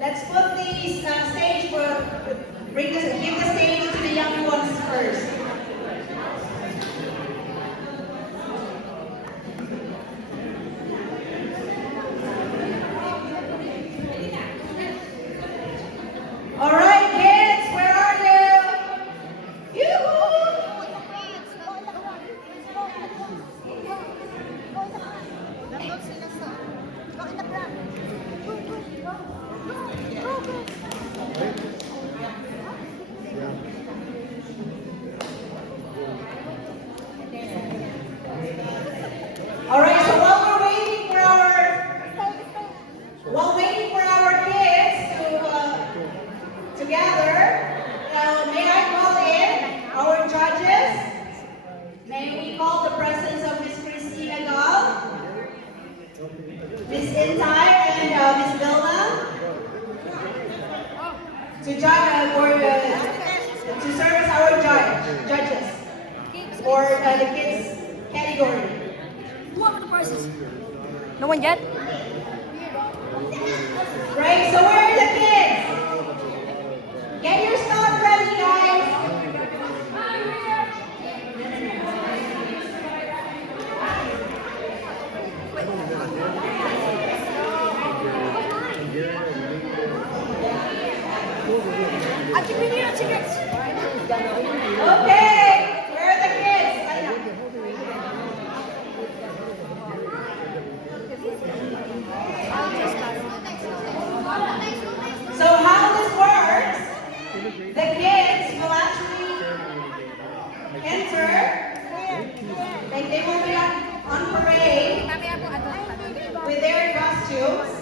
Let's put the stage give the stage to the young ones first. All right, kids, where are you? Yoo-hoo! All right, so while waiting for our kids to gather, may I call in our judges? May we call the presence of Miss Christina Gall, Miss Intay, and Miss Vilma to serve as our judges for the kids category. Who are the persons? No one yet? Right, so where are the kids? Get your stuff ready, guys. I think we need our tickets. Okay, where are the kids? So how this works, the kids will actually enter, like they will be on parade with their costumes,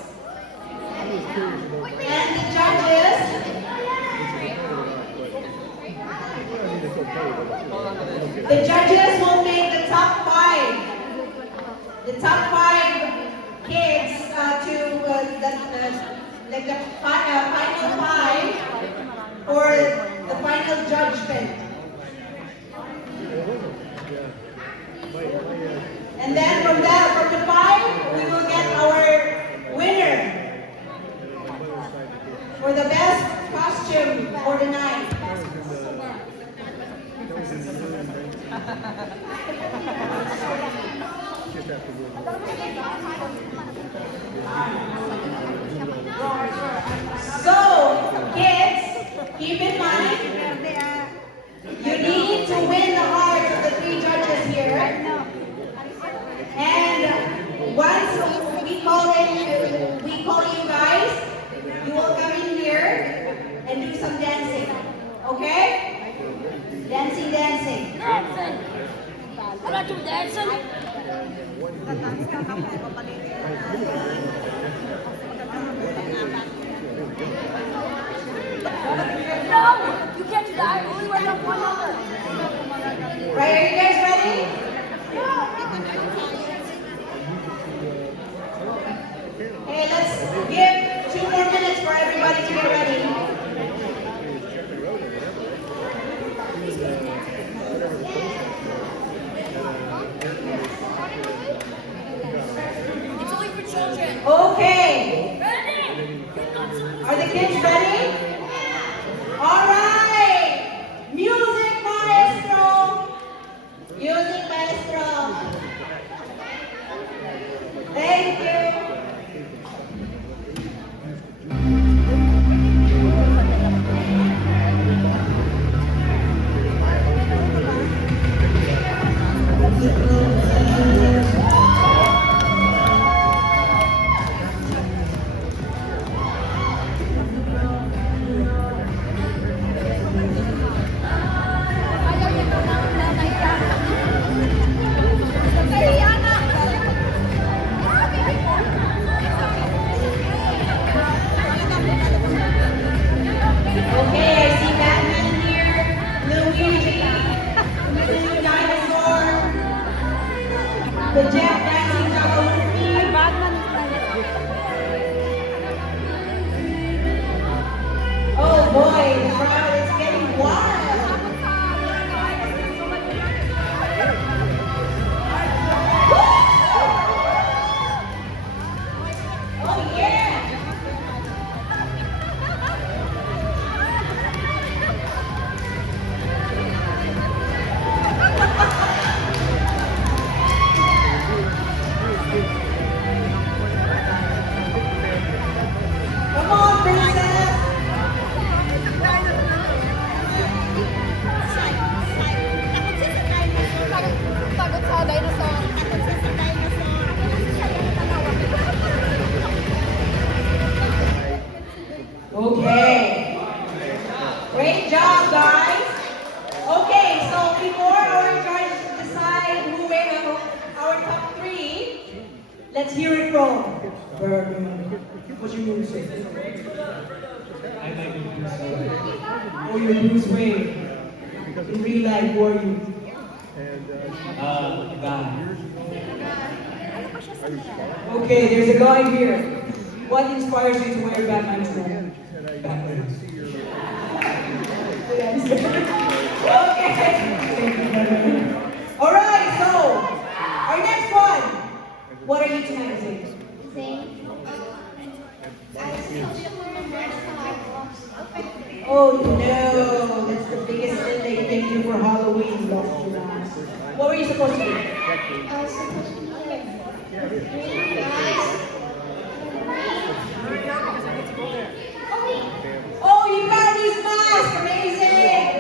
and the judges will make the top five kids the final five for the final judgment. And then from the five, we will get our winner for the best costume for the night. So, kids, keep in mind, you need to win the hearts of the three judges here. And once we call you guys, you will come in here and do some dancing. Okay? Dancing. I like to dancing. No, you can't do that. I only went up one number. Right, are you guys ready? Hey, let's give 2 more minutes for everybody to get ready. It's only for children. Okay. Ready? Are the kids ready? All right. Music maestro. Thank you. Okay. Great job, guys. Okay, so before our judges decide who will our top three, let's hear it from what's your name, sir? I might be Bruce Wayne. Oh, you're Bruce Wayne. In real life, who are you? Guy. Okay, there's a guy here. What inspires you to wear Batman's robe? Okay. All right, so our next one. What are you tonight, Zane? Oh no, that's the biggest thing they can do for Halloween. What were you supposed to do? Oh, you got these masks! Amazing!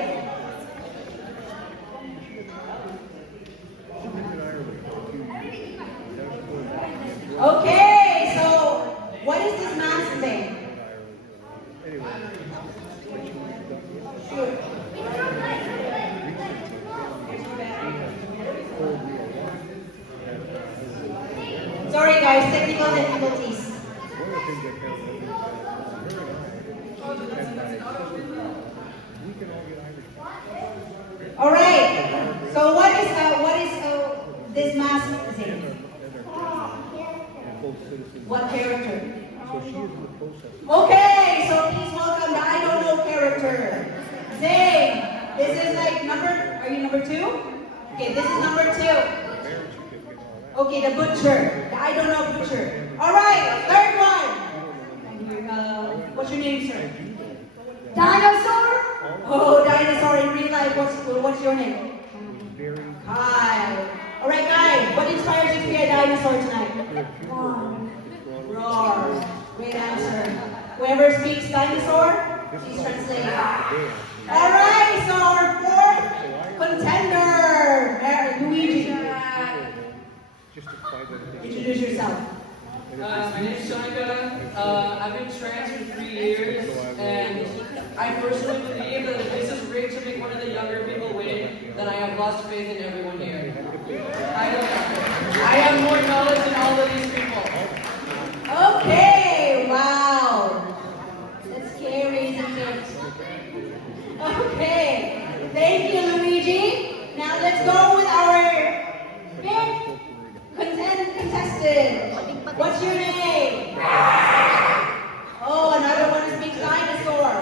Okay, so what is this mask thing? Sorry guys, technical difficulties. All right. So what is this mask thing? What character? Okay, so please welcome the I don't know character. Zane, this is like are you number 2? Okay, this is number 2. Okay, the butcher. The I don't know butcher. All right, third one. What's your name, sir? Dinosaur? Oh, dinosaur in real life. What's your name? Hi. All right, guys. What inspires you to be a dinosaur tonight? Roar. Great answer. Whoever speaks dinosaur, please translate. All right, so our fourth contender, Luigi. Introduce yourself. My name is Shanika. I've been trans for 3 years, and I personally believe that if this is rigged to make one of the younger people win, then I have lost faith in everyone here. I have more knowledge than all of these people. Okay, wow. That's scary, isn't it? Okay, thank you, Luigi. Now let's go with our fifth contestant. What's your name? Oh, another one who speaks dinosaur.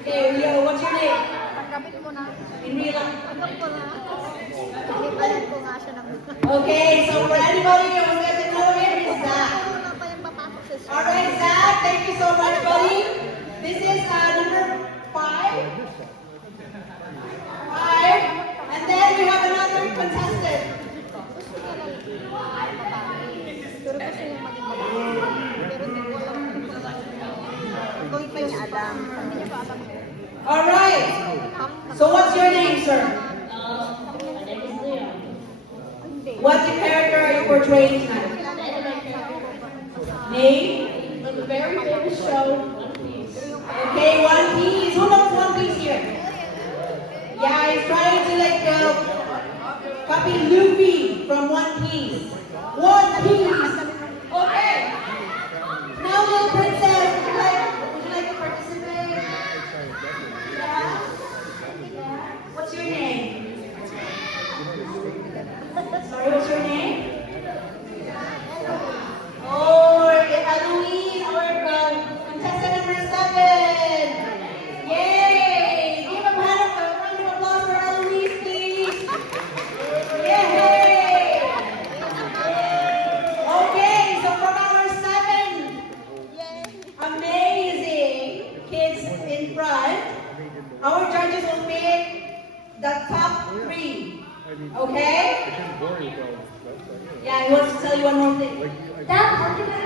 Okay, Leo, what's your name? In real life. Okay, so for anybody who wants to know him, it's Zach. All right, Zach, thank you so much, buddy. This is number 5. And then we have another contestant. All right. So what's your name, sir? My name is Leo. What character are you portraying tonight? Name? Like a very famous show, One Piece. Okay, One Piece. Who knows One Piece here? Yeah, he's trying to copy Luffy from One Piece. One Piece. Okay. Now, little princess, would you like to participate? Yeah. What's your name? Sorry, what's your name? Oh, Eloise, our contestant number 7. Yay! Give a round of applause for Eloise, please. Yay! Okay, so from our 7 amazing kids in front, our judges will pick the top 3. Okay? Yeah, he wants to tell you one more thing. That particular